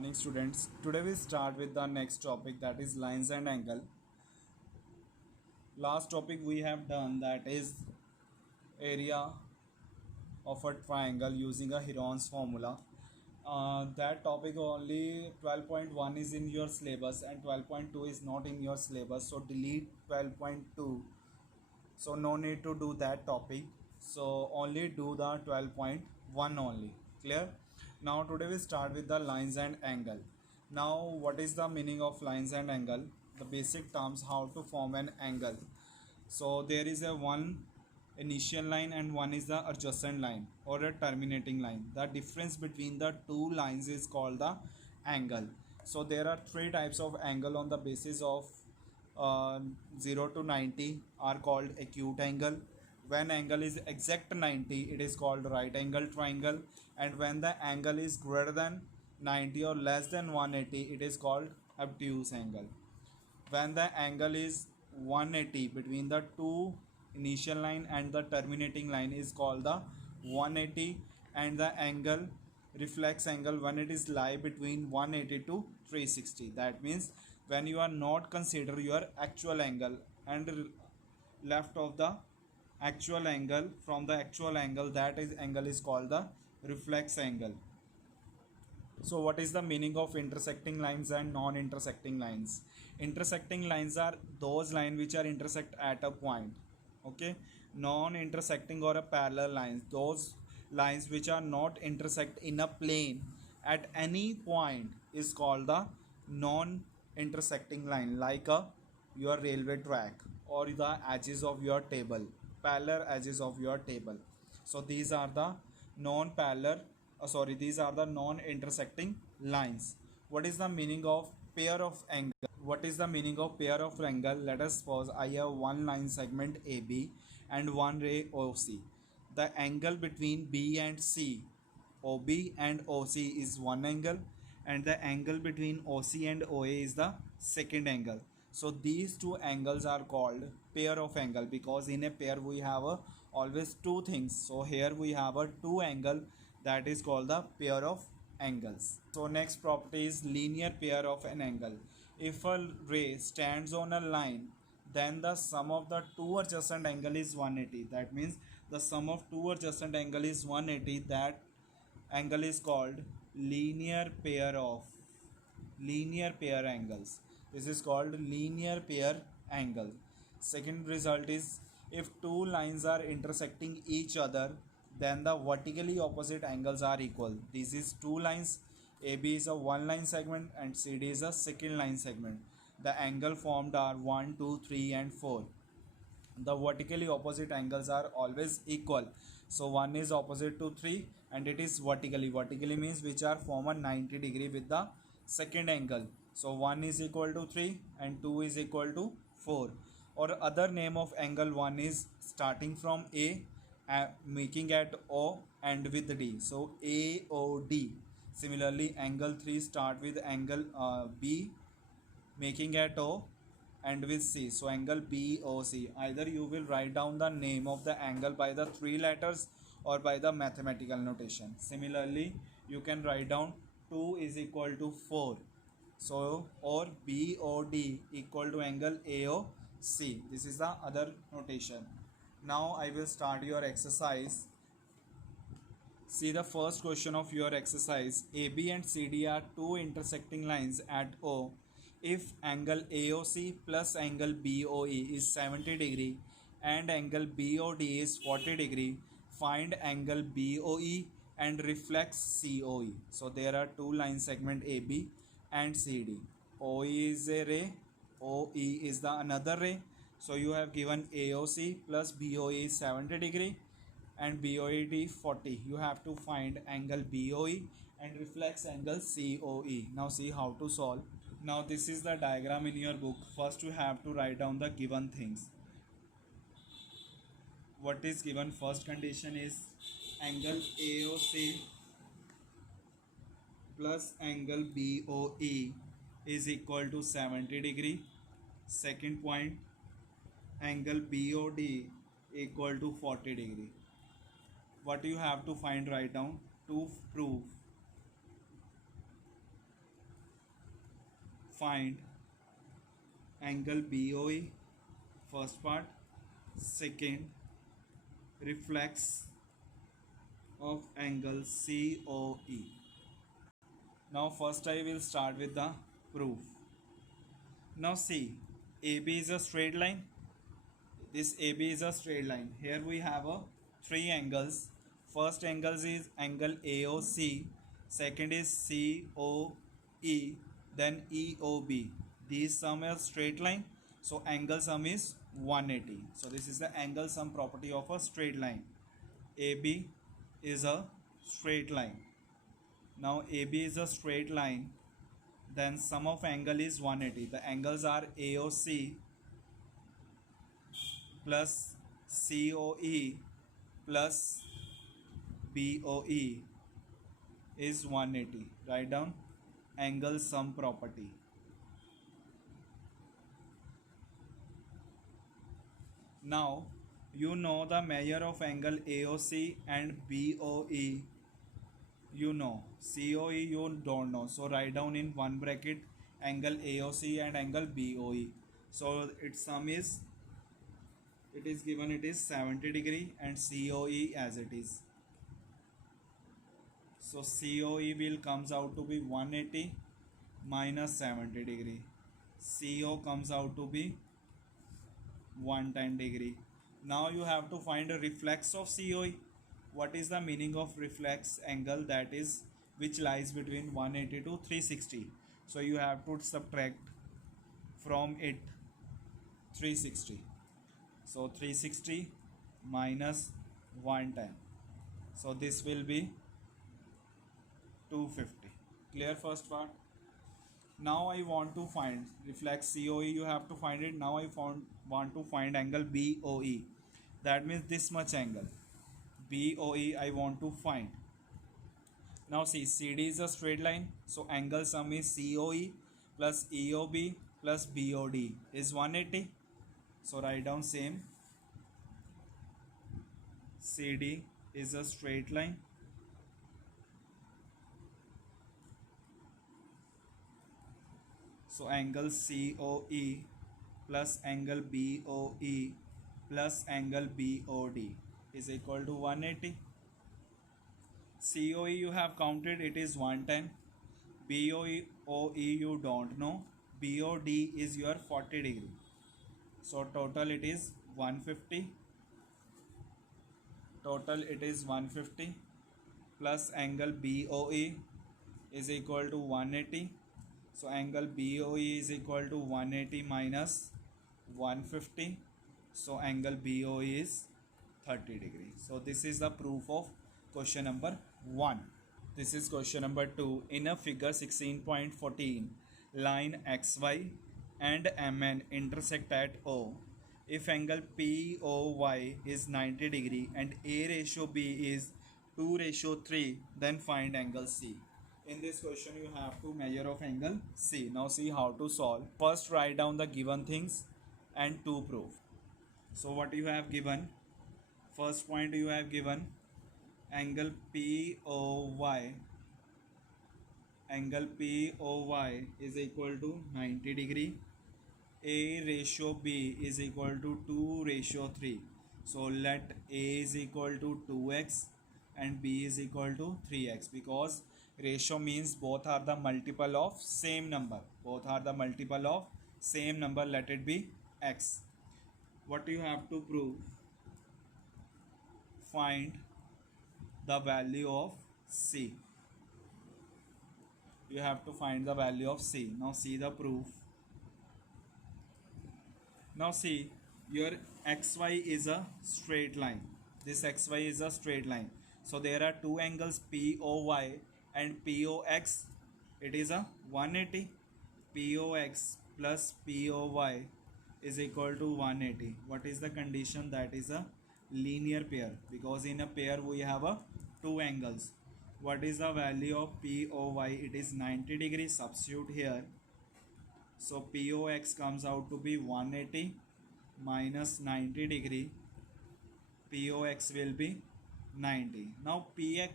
Morning students. Today we start with the next topic, that is lines and angle. Last topic we have done, that is area of a triangle using a Heron's formula. That topic only 12.1 is in your syllabus and 12.2 is not in your syllabus, so delete 12.2. So no need to do that topic, so only do the 12.1 only. Clear? Now today we start with the lines and angle. Now what is the meaning of lines and angle? The basic terms how to form an angle. So there is a one initial line and one is the adjacent line or a terminating line. The difference between the two lines is called the angle. So there are three types of angle on the basis of uh, 0 to 90 are called acute angle. When angle is exact 90, it is called right angle triangle, and when the angle is greater than 90 or less than 180, it is called obtuse angle. When the angle is 180 between the two initial line and the terminating line is called the 180, and the angle reflex angle when it is lie between 180 to 360. That means when you are not consider your actual angle and left of the actual angle from the actual angle, that is angle is called the reflex angle. So what is the meaning of intersecting lines and non-intersecting lines? Intersecting lines are those lines which are intersect at a point. Okay. Non-intersecting or a parallel lines, those lines which are not intersect in a plane at any point is called the non-intersecting line, like a your railway track or the edges of your table, parallel edges of your table. So these are the non-parallel these are the non-intersecting lines. What is the meaning of pair of angle? What is the meaning of pair of angle? Let us suppose I have one line segment AB and one ray OC. The angle between B and C, OB and OC, is one angle, and the angle between OC and OA is the second angle. So these two angles are called pair of angle, because in a pair we have always two things. So here we have a two angle, that is called the pair of angles. So next property is linear pair of an angle. If a ray stands on a line, then the sum of the two adjacent angle is 180. That means the sum of two adjacent angle is 180. That angle is called linear pair angles. This is called linear pair angle. Second result is, if two lines are intersecting each other, then the vertically opposite angles are equal. This is two lines. AB is a one line segment and CD is a second line segment. The angle formed are 1, 2, 3 and 4. The vertically opposite angles are always equal. So 1 is opposite to 3 and it is vertically means which are form a 90 degree with the second angle. So 1 is equal to 3 and 2 is equal to 4. Or other name of angle 1 is starting from A, making at O and with D. So AOD. Similarly angle 3 start with angle B, making at O and with C. So angle BOC. Either you will write down the name of the angle by the three letters or by the mathematical notation. Similarly, you can write down 2 is equal to 4. So or BOD equal to angle AOC. This is the other notation. Now I will start your exercise. See the first question of your exercise. AB and CD are two intersecting lines at O. If angle AOC plus angle BOE is 70 degree and angle BOD is 40 degree, find angle BOE and reflex COE. So there are two line segment AB and CD. OE is a ray, OE is the another ray. So you have given AOC plus BOE is 70 degree and BOED 40. You have to find angle BOE and reflex angle COE. Now see how to solve. Now this is the diagram in your book. First you have to write down the given things. What is given? First condition is angle AOC plus angle BOE is equal to 70 degree. Second point, angle BOD equal to 40 degree. What you have to find, write down to prove find angle BOE, first part. Second, reflex of angle COE. Now first I will start with the proof. Now see, AB is a straight line. This AB is a straight line. Here we have a three angles. First angle is angle AOC, second is COE, then EOB. These sum are straight line, so angle sum is 180. So this is the angle sum property of a straight line. AB is a straight line. Now AB is a straight line, then sum of angle is 180. The angles are AOC plus COE plus BOE is 180. Write down angle sum property. Now you know the measure of angle AOC and BOE. You know COE you don't know, so write down in one bracket angle AOC and angle BOE. So its sum is, it is given, it is 70 degree and COE as it is. So COE will comes out to be 180 minus 70 degree. CO comes out to be 110 degree. Now you have to find a reflex of COE. What is the meaning of reflex angle? That is which lies between 180 to 360. So you have to subtract from it 360. So 360 minus 110. So this will be 250. Clear first part? Now I want to find reflex COE. You have to find it. Now I want to find angle BOE. That means this much angle. BOE I want to find. Now see, CD is a straight line, so angle sum is COE plus EOB plus BOD is 180. So write down same. CD is a straight line. So angle COE plus angle BOE plus angle BOD is equal to 180. COE you have counted, it is 110. BOE you don't know. BOD is your 40 degree. So total it is 150. Total it is 150 plus angle BOE is equal to 180. So angle BOE is equal to 180 minus 150. So angle BOE is 30 degree. So this is the proof of question number 1. This is question number 2. In a figure 16.14, line XY and MN intersect at O. If angle POY is 90 degree and A ratio B is 2:3, then find angle C. In this question you have to measure of angle C. Now see how to solve. First write down the given things and to prove. So what you have given? First point you have given angle POY. Angle POY is equal to 90 degree. A ratio B is equal to 2:3. So let A is equal to 2x and B is equal to 3x, because ratio means both are the multiple of same number. Both are the multiple of same number. Let it be x. What you have to prove? Find the value of C. You have to find the value of C. Now see the proof. Now see, your XY is a straight line. This XY is a straight line. So there are two angles POY and POX. It is a 180. POX plus POY is equal to 180. What is the condition? That is a linear pair, because in a pair we have a two angles. What is the value of POY? It is 90 degrees. Substitute here. So POX comes out to be 180 minus 90 degree. POX will be 90. Now POX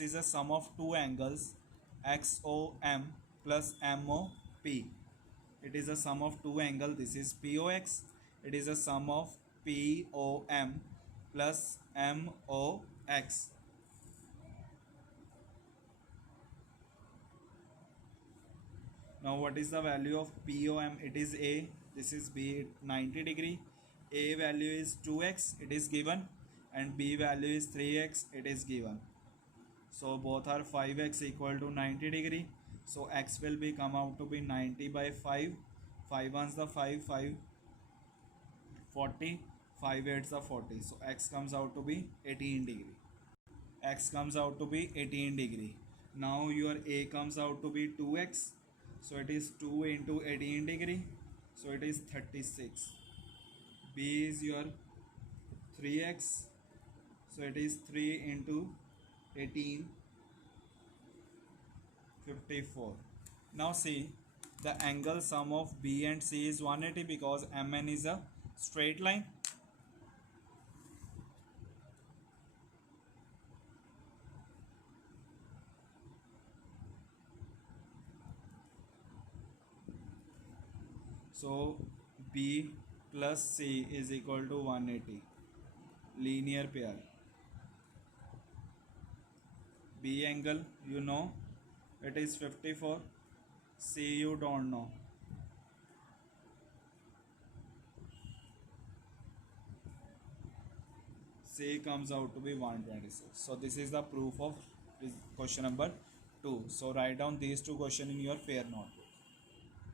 is a sum of two angles XOM plus MOP. It is a sum of two angles. This is POX. It is a sum of POM plus MOX. Now what is the value of POM? It is A. This is B, 90 degree. A value is 2x, it is given, and B value is 3x, it is given. So both are 5x equal to 90 degree. So x will be come out to be 90 by 5. 5 ones the 5, 5 40, 5 eights the 40. So x comes out to be 18 degree. X comes out to be 18 degree. Now your A comes out to be 2x. So it is 2 into 18 degree. So it is 36. B is your 3x. So it is 3 into 18, 54. Now see, the angle sum of B and C is 180 because MN is a straight line. So B plus C is equal to 180. Linear pair. B angle you know, it is 54. C you don't know. C comes out to be 126. So this is the proof of question number 2. So write down these two questions in your pair notebook.